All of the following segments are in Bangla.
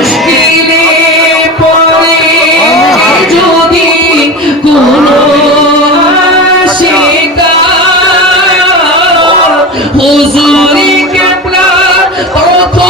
মুশকিলে হুজুরি কেবলা প্রথম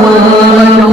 আল্লাহ